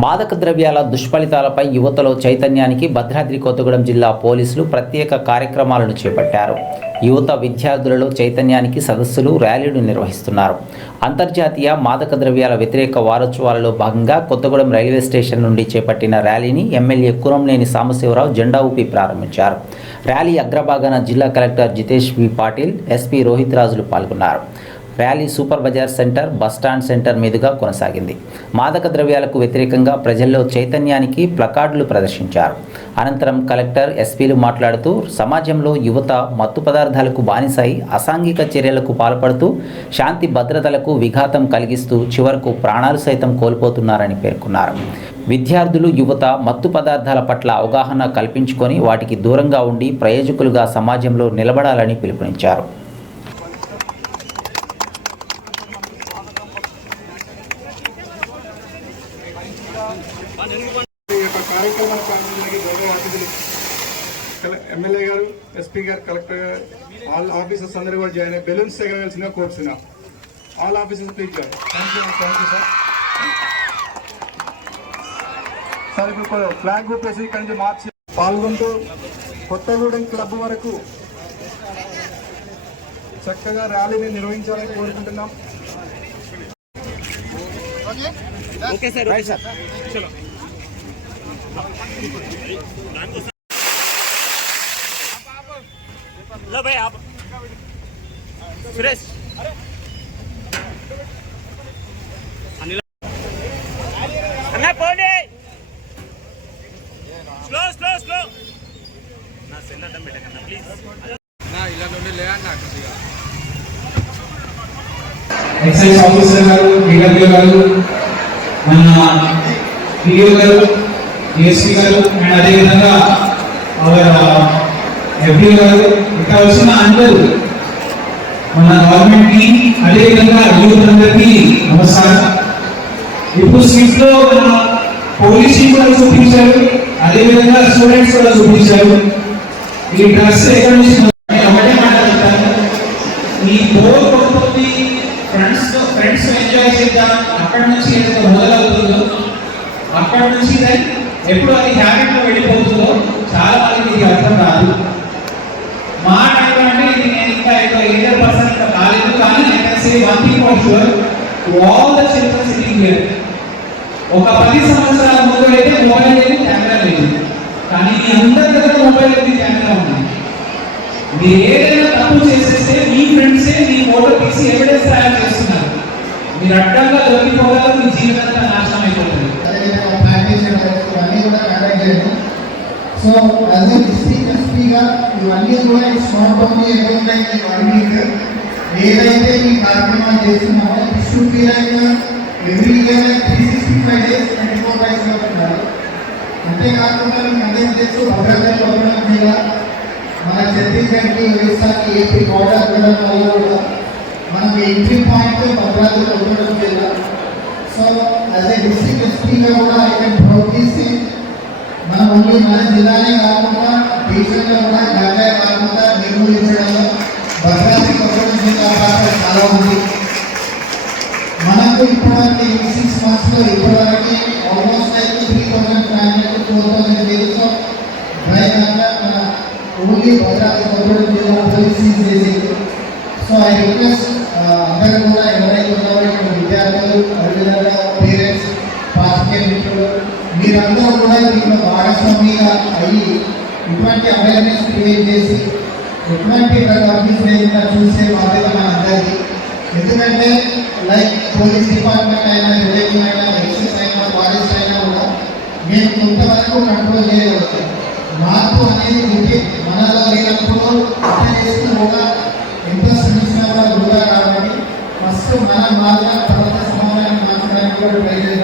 మాదక ద్రవ్యాల దుష్ఫలితాలపై యువతలో చైతన్యానికి భద్రాద్రి కొత్తగూడెం జిల్లా పోలీసులు ప్రత్యేక కార్యక్రమాలను చేపట్టారు. యువత విద్యార్థులలో చైతన్యానికి సదస్సులు ర్యాలీలు నిర్వహిస్తున్నారు. అంతర్జాతీయ మాదక ద్రవ్యాల వ్యతిరేక వారోత్సవాలలో భాగంగా కొత్తగూడెం రైల్వే స్టేషన్ నుండి చేపట్టిన ర్యాలీని ఎమ్మెల్యే కురంనేని సాంబశివరావు జెండా ఊపి ప్రారంభించారు. ర్యాలీ అగ్రభాగాన జిల్లా collector Jitesh V Patil SP Rohit రాజులు పాల్గొన్నారు. Rally super bazaar centre bus stand centre మీదుగా కొనసాగింది. మాదక ద్రవ్యాలకు వ్యతిరేకంగా ప్రజల్లో చైతన్యానికి ప్లకార్డులు ప్రదర్శించారు. అనంతరం కలెక్టర్ ఎస్పీలు మాట్లాడుతూ సమాజంలో యువత మత్తు పదార్థాలకు బానిసై అసాంఘిక చర్యలకు పాల్పడుతూ శాంతి భద్రతలకు విఘాతం కలిగిస్తూ చివరకు ప్రాణాలు సైతం కోల్పోతున్నారని పేర్కొన్నారు. విద్యార్థులు యువత మత్తు పదార్థాల పట్ల అవగాహన కల్పించుకొని వాటికి దూరంగా ఉండి ప్రయోజకులుగా సమాజంలో నిలబడాలని పిలుపునిచ్చారు. ఈ యొక్క కార్యక్రమాల ప్రారంభానికి గౌరవ అతిథులు ఎమ్మెల్యే గారు ఎస్పీ గారు కలెక్టర్ గారు ఆల్ ఆఫీసర్స్ అందరూ కూడా జాయిన్ అయ్యి బెలూన్స్ ఎగరవలసిందిగా కోరుతున్నాం. ఆల్ ఆఫీసర్స్ ప్లీజ్ గారు thank you thank you sir sir ఇప్పుడు ఫ్లాగ్ ఊపేసి ఇక్కడి నుంచి మార్చి పాల్గొంటూ కొత్తగూడెం క్లబ్ వరకు చక్కగా ర్యాలీని నిర్వహించాలని కోరుకుంటున్నాం. लो भाई आप सुरेश अनिल अन्ना పోండి స్లో స్లో స్లో నా సెల్ అడ్డం పెట్టకన్నా ప్లీజ్ ఎక్సైజ్ ఆఫీసర్ గారు డిడబ్ల్యూ గారు మన డిఓ గారు డిఎస్పీ గారు అండ్ అదేవిధంగా అవర్ గారు ఇక్కడ వచ్చిన అందరూ మన గవర్నమెంట్కి అదేవిధంగా యూత్ అందరికీ నమస్కారం. ఇప్పుడు స్విఫ్ట్లో మన పోలీసింగ్ కూడా చూపించారు అదేవిధంగా స్టూడెంట్స్ కూడా చూపించారు. ఈ డ్రెస్ ఎక్కడ నుంచి నేను ఒకటే మాట చెప్తాను ఈ బోర్ కొడుతుంది ఫ్రెండ్స్ ఫ్రెండ్స్ ఎంజాయ్ చేద్దాం. అక్కడ నుంచి ఏదైతే మొదలవుతుందో అక్కడ నుంచి ఎప్పుడు అది హ్యాబిట్లో వెళ్ళిపోతుందో చాలా మందికి ఇది అర్థం కాదు. మా టైంలో అంటే ఇది నేను ఇంకా ఇంకా ఏదో పర్సన్ ఇంకా కాలేదు కానీ I can say one thing for sure all the children sitting here ఒక పది సంవత్సరాల ముందు అయితే మొబైల్ లేదు కెమెరా లేదు. కానీ మీ అందరి దగ్గర మొబైల్ ఉంది కెమెరా ఉంది. మీరు ఏదైనా తప్పు చేసేస్తే మీ ఫ్రెండ్సే మీ ఫోటో తీసి ఎవిడెన్స్ తయారు చేస్తున్నారు. మీరు అడ్డంగా దొరికిపోగలరు మీ జీవితంతా నాశనం అయిపోతుంది అదేవిధంగా ప్రాక్టీస్ ఇవన్నీ కూడా కండక్ట్ చేయండి సో యాజ్ ఏ డిస్ట్రిక్ట్ ఎస్పీగా ఇవన్నీ కూడా it's not only about like ఈ వన్ వీక్ ఏదైతే ఈ కార్యక్రమాలు చేస్తున్నామో it should be like every year like three sixty five days twenty four days లో పెట్టాలి అంతేకాకుండా మీకు అందరికీ తెలుసు భద్రతలో కొట్టడం జిల్లా మన ఛత్తీస్గఢ్కి ఒరిస్సాకి ఏపీ బార్డర్ ఉండడం వల్ల కూడా మనకి ఎంట్రీ పాయింట్ భద్రాద్రి కొట్టడం జిల్లా సో యాజ్ ఏ డిస్ట్రిక్ట్ ఎస్పీగా కూడా ఐ కెన్ ప్రౌడ్ దిస్ మనం ఓన్లీ మన జిల్లానే కాకుండా దేశంలో కూడా గంజాయి కాకుండా నిర్మూలించడంలో భద్రాద్రి కొత్తగూడెం జిల్లా పాత్ర చాలా ఉంది మనకు ఇప్పటివరకు ఈ సిక్స్ మంత్స్లో ఇప్పటివరకు almost like three thousand five hundred four thousand కేజీస్లో drive అంతా మన ఓన్లీ భద్రాద్రి విద్యార్థులు అదేవిధంగా పేరెంట్స్ పాత్రికేయ మిత్రులు మీరందరూ కూడా దీంట్లో భాగస్వామిగా అయ్యి ఇటువంటి అవేర్నెస్ క్రియేట్ చేసి ఎటువంటి డ్రగ్ అబ్యూస్ లేకుండా చూసే బాధ్యత మన అందరికీ ఎందుకంటే లైక్ పోలీస్ డిపార్ట్మెంట్ అయినా రెవెన్యూ అయినా ఎక్సైజ్ అయినా ఫారెస్ట్ అయినా కూడా మేము కొంతవరకు కంట్రోల్ చేయగలుగుతాం. మార్పు అనేది ఉంది మనలో లేనప్పుడు అట్లా చేస్తూ కూడా ఇంట్రెస్ట్ చూసినా కూడా కాబట్టి ఫస్ట్ మనం మాత్రం primeiro